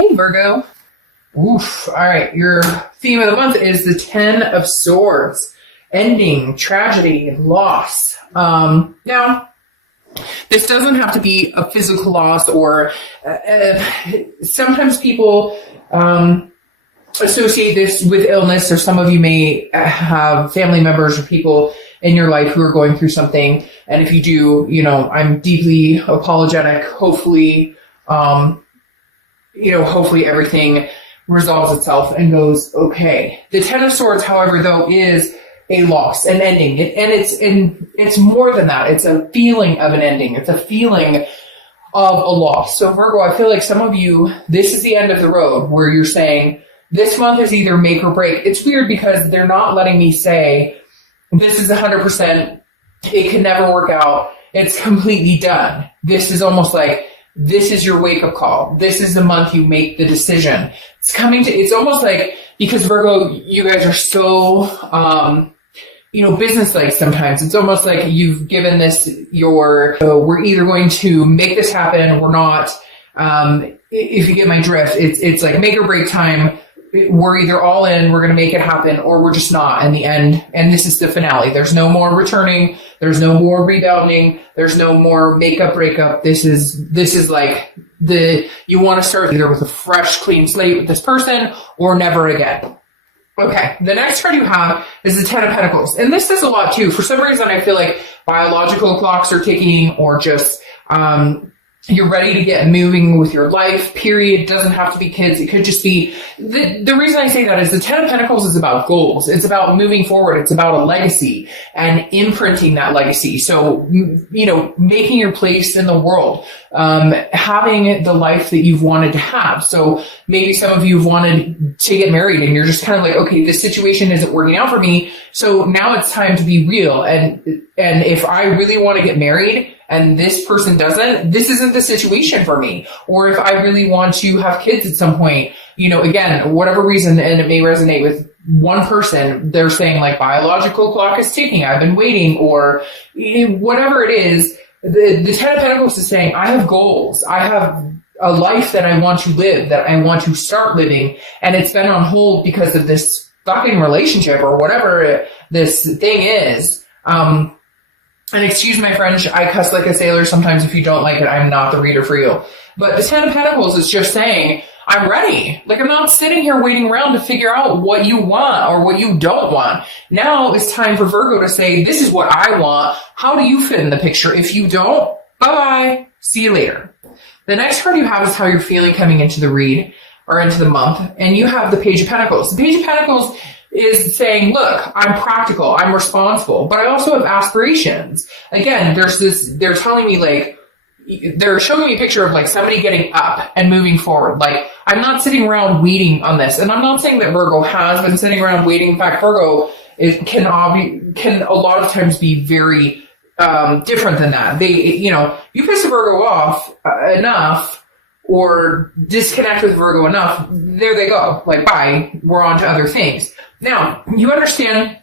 Hey, Virgo. Oof. All right. Your theme of the month is the 10 of Swords. Ending, tragedy, loss. Now, this doesn't have to be a physical loss or sometimes people associate this with illness, or some of you may have family members or people in your life who are going through something. And if you do, I'm deeply apologetic. Hopefully, hopefully everything resolves itself and goes okay. The 10 of Swords, however, though, is a loss, an ending. It's more than that. It's a feeling of an ending. It's a feeling of a loss. So Virgo, I feel like some of you, this is the end of the road where you're saying this month is either make or break. It's weird because they're not letting me say this is 100%. It can never work out. It's completely done. This is almost like this is your wake up call. This is the month you make the decision. It's almost like, because Virgo, you guys are so, business-like sometimes. It's almost like you've given this we're either going to make this happen or we're not. If you get my drift, it's like make or break time. We're either all in, we're going to make it happen, or we're just not in the end. And this is the finale. There's no more returning. There's no more rebounding. There's no more makeup, breakup. This is like you want to start either with a fresh, clean slate with this person or never again. Okay. The next card you have is the 10 of Pentacles. And this says a lot too. For some reason, I feel like biological clocks are ticking, or just, you're ready to get moving with your life, period. It doesn't have to be kids. It could just be, the reason I say that is the 10 of Pentacles is about goals. It's about moving forward. It's about a legacy and imprinting that legacy. So, making your place in the world, having the life that you've wanted to have. So maybe some of you have wanted to get married and you're just kind of like, okay, this situation isn't working out for me. So now it's time to be real. And if I really want to get married, and this person doesn't, this isn't the situation for me. Or if I really want to have kids at some point, again, whatever reason, and it may resonate with one person, they're saying like biological clock is ticking, I've been waiting, or whatever it is. The 10 of Pentacles is saying, I have goals. I have a life that I want to live, that I want to start living. And it's been on hold because of this fucking relationship or whatever this thing is. And excuse my French, I cuss like a sailor sometimes. If you don't like it, I'm not the reader for you. But the 10 of Pentacles is just saying, I'm ready. Like, I'm not sitting here waiting around to figure out what you want or what you don't want. Now it's time for Virgo to say, this is what I want. How do you fit in the picture? If you don't, bye-bye. See you later. The next card you have is how you're feeling coming into the read or into the month. And you have the Page of Pentacles. The Page of Pentacles is saying, look, I'm practical, I'm responsible, but I also have aspirations. Again, they're telling me like, they're showing me a picture of like somebody getting up and moving forward. Like, I'm not sitting around waiting on this. And I'm not saying that Virgo has been sitting around waiting. In fact, Virgo can a lot of times be very different than that. You piss a Virgo off enough, or disconnect with Virgo enough, there they go. Like, bye, we're on to other things. Now, you understand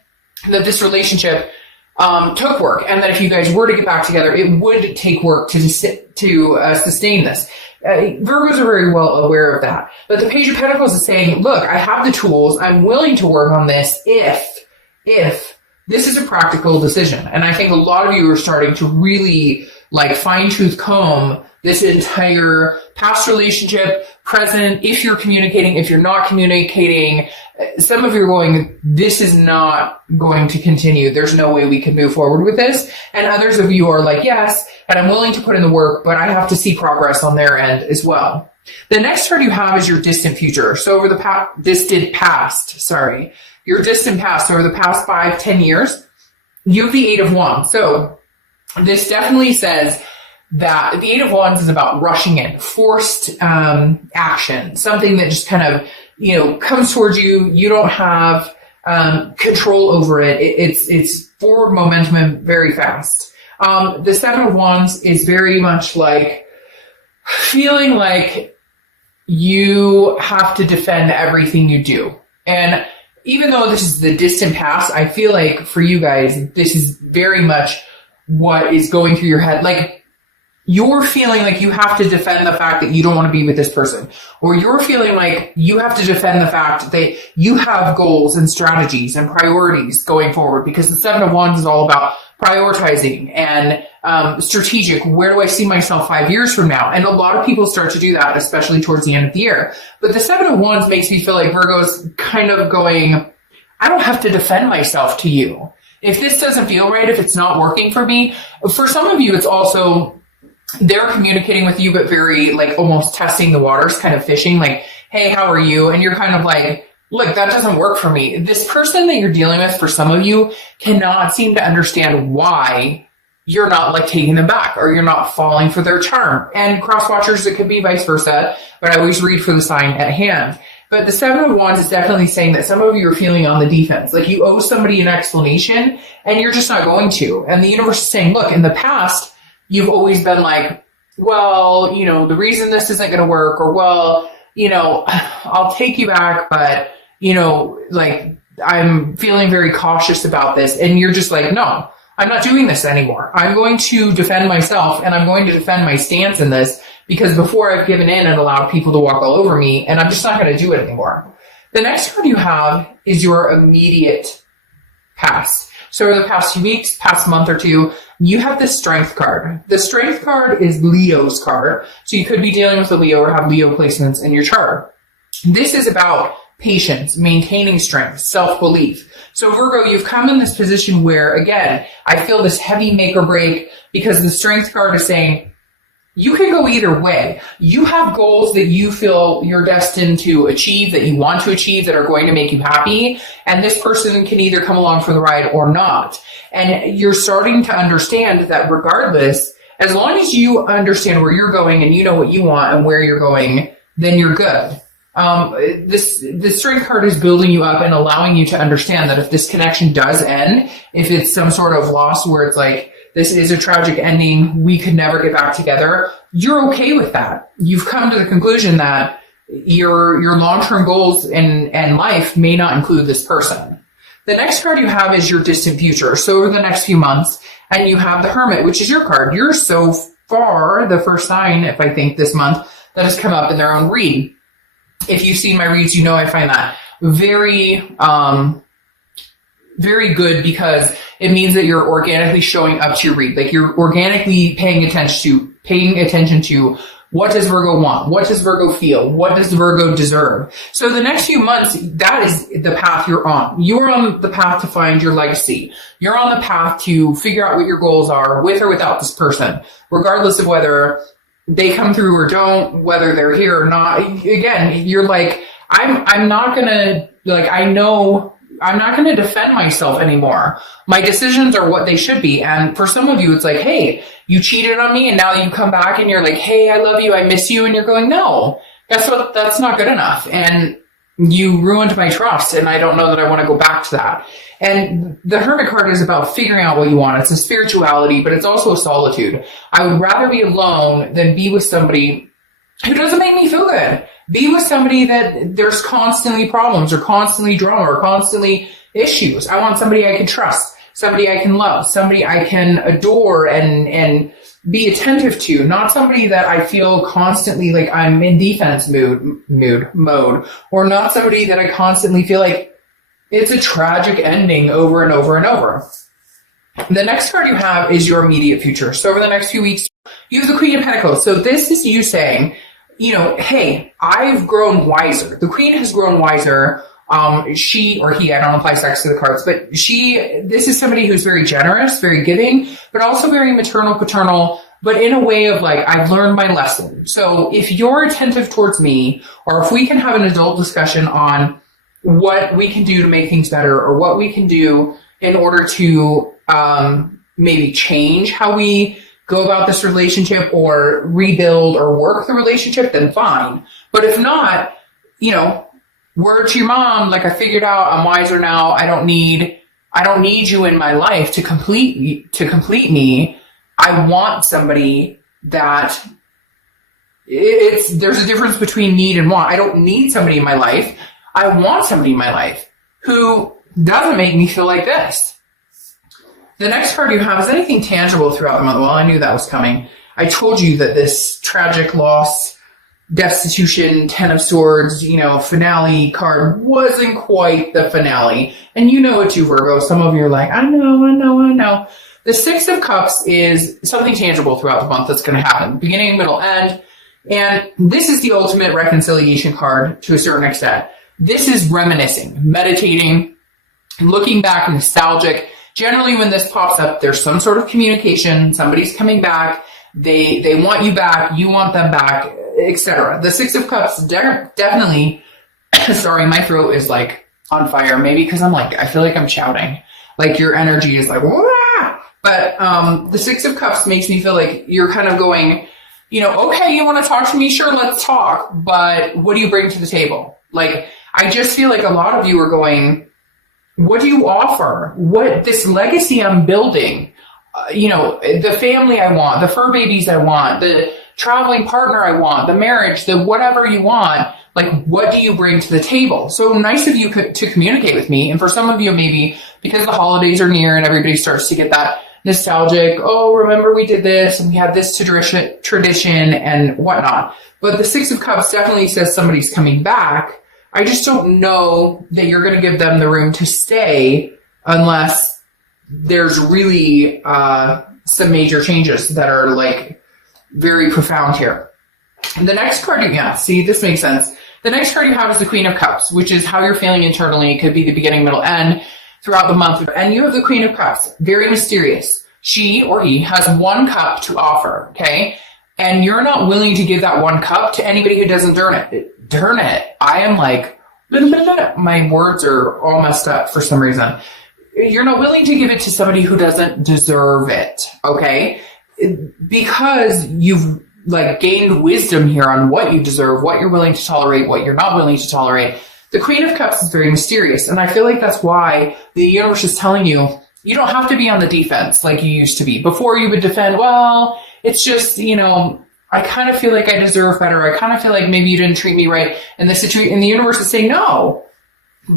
that this relationship took work, and that if you guys were to get back together, it would take work to sustain this. Virgos are very well aware of that. But the Page of Pentacles is saying, look, I have the tools. I'm willing to work on this if this is a practical decision. And I think a lot of you are starting to really like fine-tooth comb this entire past relationship, present, if you're communicating, if you're not communicating. Some of you are going, this is not going to continue. There's no way we can move forward with this. And others of you are like, yes, and I'm willing to put in the work, but I have to see progress on their end as well. The next card you have is your distant future. So over the distant past, your distant past, so over the past 5-10 years, you have the 8 of Wands. So this definitely says that the 8 of Wands is about rushing in, forced action, something that just kind of, comes towards you. You don't have control over it. It's forward momentum and very fast. The 7 of Wands is very much like feeling like you have to defend everything you do. And even though this is the distant past, I feel like for you guys, this is very much what is going through your head. Like, you're feeling like you have to defend the fact that you don't want to be with this person, or you're feeling like you have to defend the fact that you have goals and strategies and priorities going forward, because the Seven of Wands is all about prioritizing and strategic. Where do I see myself 5 years from now? And a lot of people start to do that, especially towards the end of the year. But the Seven of Wands makes me feel like Virgo's kind of going, I don't have to defend myself to you. If this doesn't feel right, if it's not working for me, for some of you, it's also they're communicating with you, but very like almost testing the waters, kind of fishing, like, hey, how are you? And you're kind of like, look, that doesn't work for me. This person that you're dealing with, for some of you, cannot seem to understand why you're not like taking them back, or you're not falling for their charm. And cross watchers, it could be vice versa, but I always read for the sign at hand. But the Seven of Wands is definitely saying that some of you are feeling on the defense. Like you owe somebody an explanation and you're just not going to. And the universe is saying, look, in the past, you've always been like, well, you know, the reason this isn't going to work, or, well, you know, I'll take you back, but, you know, like I'm feeling very cautious about this. And you're just like, no, I'm not doing this anymore. I'm going to defend myself, and I'm going to defend my stance in this, because before I've given in and allowed people to walk all over me, and I'm just not going to do it anymore. The next card you have is your immediate past. So over the past few weeks, past month or two, you have the Strength card. The Strength card is Leo's card. So you could be dealing with a Leo or have Leo placements in your chart. This is about patience, maintaining strength, self-belief. So Virgo, you've come in this position where, again, I feel this heavy make or break, because the Strength card is saying, you can go either way. You have goals that you feel you're destined to achieve, that you want to achieve, that are going to make you happy. And this person can either come along for the ride or not. And you're starting to understand that regardless, as long as you understand where you're going and you know what you want and where you're going, then you're good. The Strength card is building you up and allowing you to understand that if this connection does end, if it's some sort of loss where it's like, this is a tragic ending, we could never get back together, you're okay with that. You've come to the conclusion that your long-term goals and life may not include this person. The next card you have is your distant future. So over the next few months, and you have the Hermit, which is your card. You're so far the first sign, if I think this month, that has come up in their own read. If you've seen my reads, you know I find that very, very good, because it means that you're organically showing up to your read. Like you're organically paying attention to what does Virgo want? What does Virgo feel? What does Virgo deserve? So the next few months, that is the path you're on. You're on the path to find your legacy. You're on the path to figure out what your goals are, with or without this person, regardless of whether they come through or don't, whether they're here or not. Again, you're like, I'm not gonna, like, I know I'm not going to defend myself anymore. My decisions are what they should be. And for some of you, it's like, hey, you cheated on me and now you come back and you're like, hey, I love you, I miss you. And you're going, no, that's not good enough. And you ruined my trust, and I don't know that I want to go back to that. And the Hermit card is about figuring out what you want. It's a spirituality, but it's also a solitude. I would rather be alone than be with somebody who doesn't make me feel good. Be with somebody that there's constantly problems or constantly drama or constantly issues. I want somebody I can trust, somebody I can love, somebody I can adore and be attentive to, not somebody that I feel constantly like I'm in defense mode, or not somebody that I constantly feel like it's a tragic ending over and over and over. The next card you have is your immediate future. So over the next few weeks, you have the Queen of Pentacles. So this is you saying, you know, hey, I've grown wiser. The Queen has grown wiser. She or he, I don't apply sex to the cards, but this is somebody who's very generous, very giving, but also very maternal, paternal, but in a way of like, I've learned my lesson. So if you're attentive towards me, or if we can have an adult discussion on what we can do to make things better, or what we can do in order to maybe change how we go about this relationship or rebuild or work the relationship, then fine. But if not, you know, word to your mom, like I figured out, I'm wiser now. I don't need you in my life to complete me. I want somebody that there's a difference between need and want. I don't need somebody in my life. I want somebody in my life who doesn't make me feel like this. The next card you have is anything tangible throughout the month. Well, I knew that was coming. I told you that this tragic loss, destitution, Ten of Swords, finale card wasn't quite the finale. And you know it too, Virgo. Some of you are like, I know. The Six of Cups is something tangible throughout the month that's going to happen. Beginning, middle, end. And this is the ultimate reconciliation card to a certain extent. This is reminiscing, meditating, looking back, nostalgic. Generally, when this pops up, there's some sort of communication. Somebody's coming back. They want you back. You want them back, etc. The Six of Cups definitely, sorry, my throat is like on fire. Maybe because I feel like I'm shouting. Like your energy is like, wah! But the Six of Cups makes me feel like you're kind of going, okay, you want to talk to me? Sure, let's talk. But what do you bring to the table? Like, I just feel like a lot of you are going, what do you offer? What this legacy I'm building? The family I want, the fur babies I want, the traveling partner I want, the marriage, the whatever you want. Like, what do you bring to the table? So nice of you to communicate with me. And for some of you, maybe because the holidays are near and everybody starts to get that nostalgic, oh, remember we did this and we had this tradition and whatnot. But the Six of Cups definitely says somebody's coming back. I just don't know that you're going to give them the room to stay unless there's really some major changes that are like very profound here. And the next card, see, this makes sense. The next card you have is the Queen of Cups, which is how you're feeling internally. It could be the beginning, middle, end throughout the month. And you have the Queen of Cups, very mysterious. She or he has one cup to offer, okay? And you're not willing to give that one cup to anybody who doesn't earn it. I am like, my words are all messed up for some reason. You're not willing to give it to somebody who doesn't deserve it, okay? Because you've gained wisdom here on what you deserve, what you're willing to tolerate, what you're not willing to tolerate. The Queen of Cups is very mysterious. And I feel like that's why the universe is telling you, you don't have to be on the defense like you used to be. Before you would defend, well, it's just, I kind of feel like I deserve better. I kind of feel like maybe you didn't treat me right. And the universe is saying, no,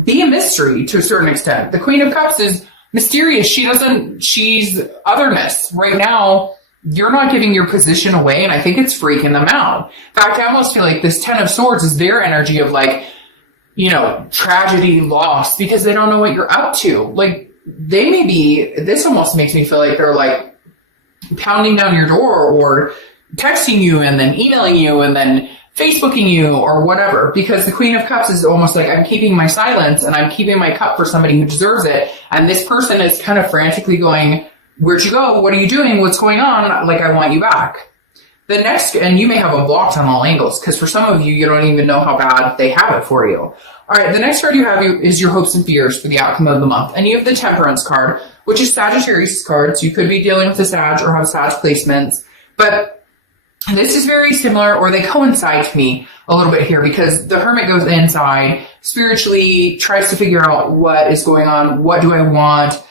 be a mystery to a certain extent. The Queen of Cups is mysterious. She's otherness. Right now, you're not giving your position away, and I think it's freaking them out. In fact, I almost feel like this Ten of Swords is their energy of tragedy, loss, because they don't know what you're up to. This almost makes me feel like they're pounding down your door or texting you and then emailing you and then Facebooking you or whatever, because the Queen of Cups is almost like I'm keeping my silence and I'm keeping my cup for somebody who deserves it. And this person is kind of frantically going, where'd you go? What are you doing? What's going on? I want you back. The next, and you may have them blocked on all angles, because for some of you, you don't even know how bad they have it for you. All right, the next card you have is your hopes and fears for the outcome of the month. And you have the Temperance card, which is Sagittarius card. So you could be dealing with a Sag or have Sag placements. But this is very similar, or they coincide to me a little bit here, because the Hermit goes inside, spiritually tries to figure out what is going on, what do I want,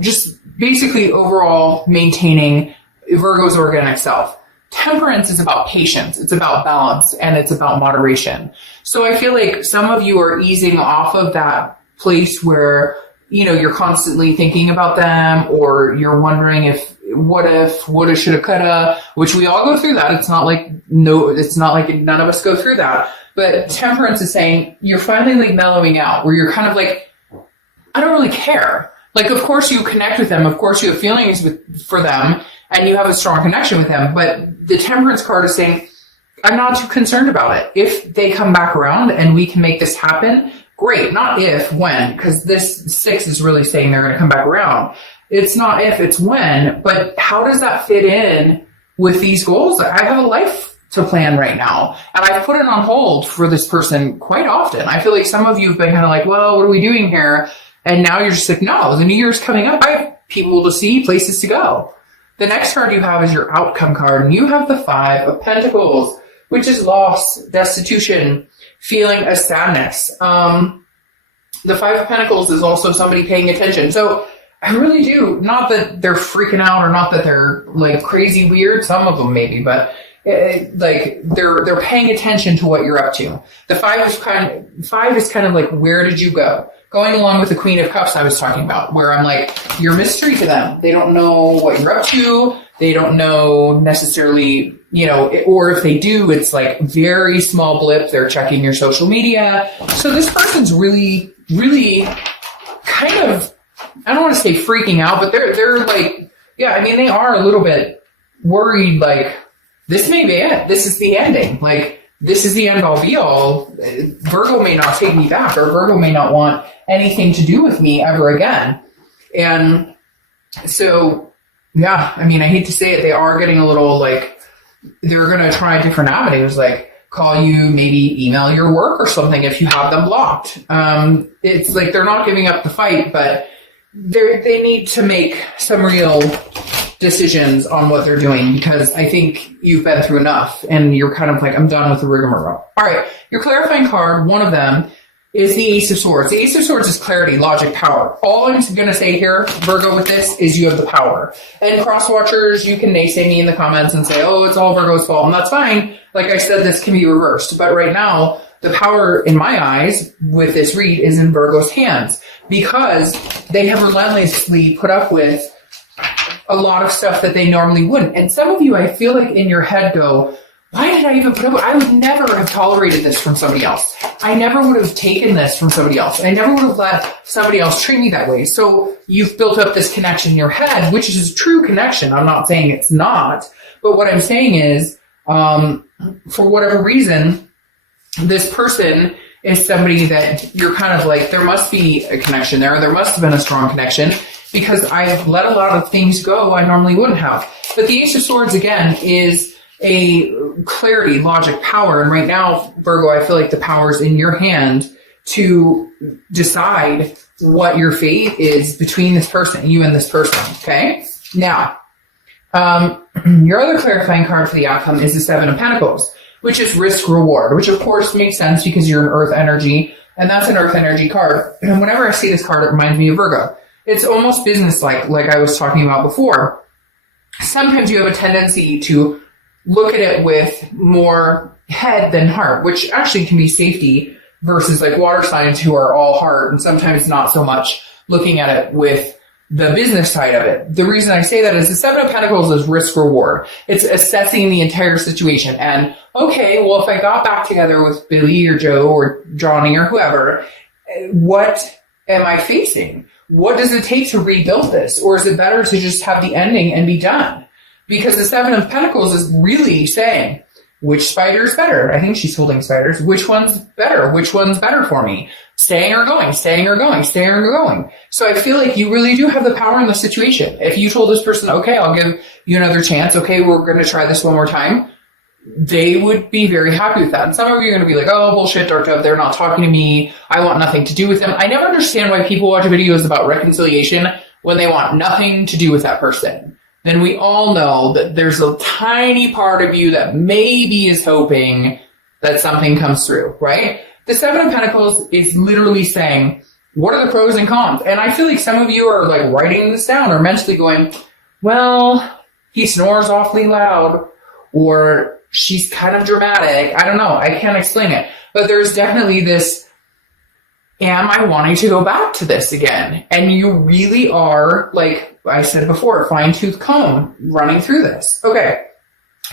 just basically overall maintaining Virgo's organic self. Temperance is about patience, it's about balance, and it's about moderation. So I feel like some of you are easing off of that place where, you're constantly thinking about them, or you're wondering what if, woulda, shoulda, coulda, which we all go through that. It's not like none of us go through that. But Temperance is saying you're finally mellowing out, where you're kind of I don't really care. Of course you connect with them. Of course you have feelings for them and you have a strong connection with them. But the Temperance card is saying, I'm not too concerned about it. If they come back around and we can make this happen, great. Not if, when, because this 6 is really saying they're going to come back around. It's not if, it's when. But how does that fit in with these goals? I have a life to plan right now, and I've put it on hold for this person quite often. I feel like some of you have been kind of well, what are we doing here? And now you're just no, the new year's coming up. I have people to see, places to go. The next card you have is your outcome card, and you have the 5 of Pentacles, which is loss, destitution, feeling a sadness. The 5 of Pentacles is also somebody paying attention. So I really do, not that they're freaking out or not that they're crazy weird, some of them maybe, but they're paying attention to what you're up to. The 5 is kind of where did you go? Going along with the Queen of Cups I was talking about, where I'm you're a mystery to them. They don't know what you're up to. They don't know necessarily, you know, or if they do, it's like very small blip. They're checking your social media. So this person's really, really kind of, I don't want to say freaking out, but they're like, yeah, I mean, they are a little bit worried, like, this may be it. This is the ending. Like, this is the end all be all. Virgo may not take me back, or Virgo may not want anything to do with me ever again. And so, yeah, I mean, I hate to say it, they are getting a little like, they're going to try different avenues, like call you, maybe email your work or something if you have them blocked. It's like they're not giving up the fight, but they need to make some real decisions on what they're doing, because I think you've been through enough and you're kind of like, I'm done with the rigmarole. All right, your clarifying card, one of them, is the Ace of Swords. The Ace of Swords is clarity, logic, power. All I'm going to say here, Virgo, with this is you have the power. And cross-watchers, you can naysay me in the comments and say, oh, it's all Virgo's fault, and that's fine. Like I said, this can be reversed. But right now, the power, in my eyes, with this read, is in Virgo's hands, because they have relentlessly put up with a lot of stuff that they normally wouldn't. And some of you, I feel like in your head go, why did I even put up with it? I would never have tolerated this from somebody else. I never would have taken this from somebody else. I never would have let somebody else treat me that way. So you've built up this connection in your head, which is a true connection. I'm not saying it's not. But what I'm saying is, for whatever reason, this person is somebody that you're kind of like, there must be a connection there. There must have been a strong connection, because I've let a lot of things go I normally wouldn't have. But the Ace of Swords, again, is a clarity, logic, power. And right now, Virgo, I feel like the power is in your hand to decide what your fate is between this person, you and this person. Okay. Now, your other clarifying card for the outcome is the Seven of Pentacles, which is risk reward, which of course makes sense because you're an earth energy, and that's an earth energy card. And whenever I see this card, it reminds me of Virgo. It's almost business-like I was talking about before. Sometimes you have a tendency to look at it with more head than heart, which actually can be safety, versus like water signs who are all heart, and sometimes not so much looking at it with the business side of it. The reason I say that is the Seven of Pentacles is risk reward. It's assessing the entire situation. And okay, well, if I got back together with Billy or Joe or Johnny or whoever, what am I facing? What does it take to rebuild this? Or is it better to just have the ending and be done? Because the Seven of Pentacles is really saying, which spider is better? I think she's holding spiders. Which one's better? Which one's better for me? Staying or going, staying or going, staying or going. So I feel like you really do have the power in the situation. If you told this person, okay, I'll give you another chance. Okay, we're going to try this one more time. They would be very happy with that. And some of you are going to be like, oh, bullshit, Dark Dove, they're not talking to me. I want nothing to do with them. I never understand why people watch videos about reconciliation when they want nothing to do with that person. Then we all know that there's a tiny part of you that maybe is hoping that something comes through, right? The Seven of Pentacles is literally saying, what are the pros and cons? And I feel like some of you are like writing this down or mentally going, well, he snores awfully loud, or she's kind of dramatic. I don't know. I can't explain it. But there's definitely this, am I wanting to go back to this again? And you really are, like I said before, fine-tooth comb running through this. Okay.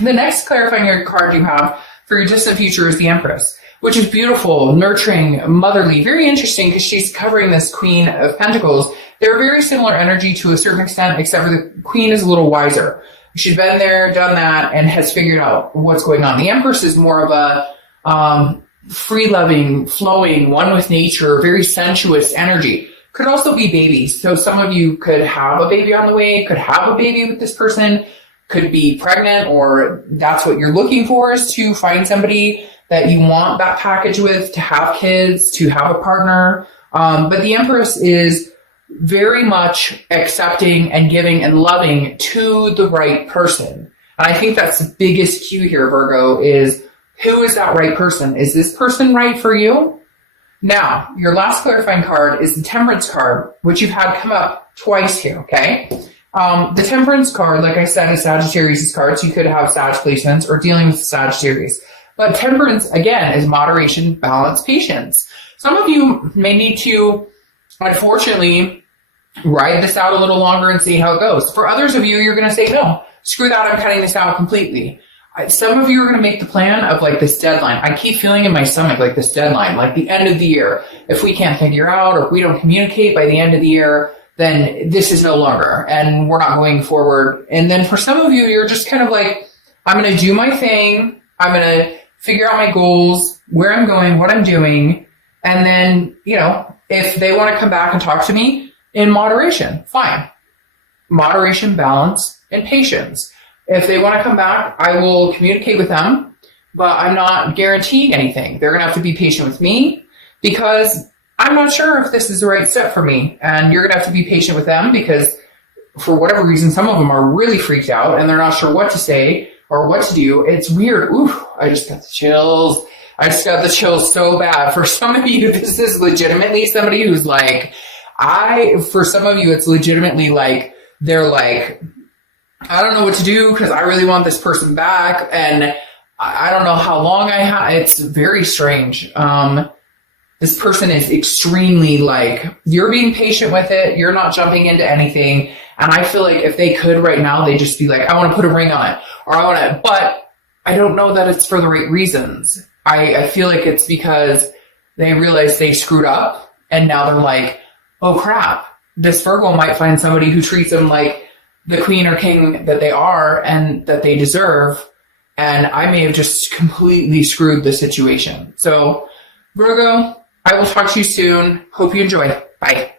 The next clarifying card you have for your distant future is the Empress, which is beautiful, nurturing, motherly, very interesting because she's covering this Queen of Pentacles. They're very similar energy to a certain extent, except for the Queen is a little wiser. She's been there, done that, and has figured out what's going on. The Empress is more of a free-loving, flowing, one with nature, very sensuous energy. Could also be babies. So some of you could have a baby on the way, could have a baby with this person, could be pregnant, or that's what you're looking for, is to find somebody that you want that package with, to have kids, to have a partner. But the Empress is very much accepting and giving and loving to the right person. And I think that's the biggest cue here, Virgo, is who is that right person? Is this person right for you? Now, your last clarifying card is the Temperance card, which you've had come up twice here, okay? The Temperance card, like I said, is Sagittarius' card, so you could have Sag placements or dealing with Sagittarius. But Temperance, again, is moderation, balance, patience. Some of you may need to, unfortunately, ride this out a little longer and see how it goes. For others of you, you're going to say, no, screw that, I'm cutting this out completely. Some of you are going to make the plan of like this deadline. I keep feeling in my stomach like this deadline, like the end of the year. If we can't figure out or if we don't communicate by the end of the year, then this is no longer and we're not going forward. And then for some of you, you're just kind of like, I'm going to do my thing. I'm going to figure out my goals, where I'm going, what I'm doing. And then, if they want to come back and talk to me in moderation, fine. Moderation, balance, and patience. If they want to come back, I will communicate with them, but I'm not guaranteeing anything. They're going to have to be patient with me because I'm not sure if this is the right step for me. And you're going to have to be patient with them because for whatever reason, some of them are really freaked out and they're not sure what to say or what to do. It's weird. Ooh, I just got the chills. I just got the chills so bad. For some of you, this is legitimately somebody who's like, for some of you, it's legitimately like, they're like, I don't know what to do because I really want this person back. And I don't know how long I have. It's very strange. This person is extremely like, you're being patient with it. You're not jumping into anything. And I feel like if they could right now, they'd just be like, I want to put a ring on it or I want to, but I don't know that it's for the right reasons. I feel like it's because they realize they screwed up and now they're like, oh crap, this Virgo might find somebody who treats them like the queen or king that they are and that they deserve. And I may have just completely screwed the situation. So Virgo, I will talk to you soon. Hope you enjoy. Bye.